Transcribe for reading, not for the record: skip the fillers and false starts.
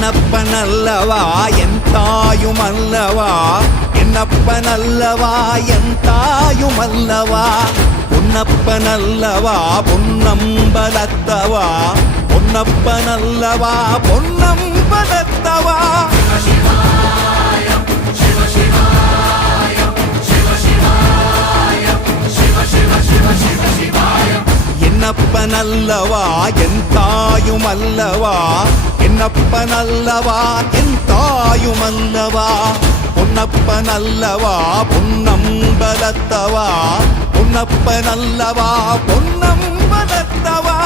என்னப்பனல்லவா என் தாயுமல்லவா என்னப்பனல்லவா என் தாயுமல்லவா பொன்னப்பனல்லவா பொன்னம்பலத்தவா பொன்னப்பனல்லவா பொன்னம்பலத்தவா என்னப்பனல்லவா என் தாயுமல்லவா என்னப்பனல்லவா என் தாயுமல்லவா பொன்னப்பனல்லவா பொன்னம்பலத்தவா பொன்னப்பனல்லவா பொன்னம்பலத்தவா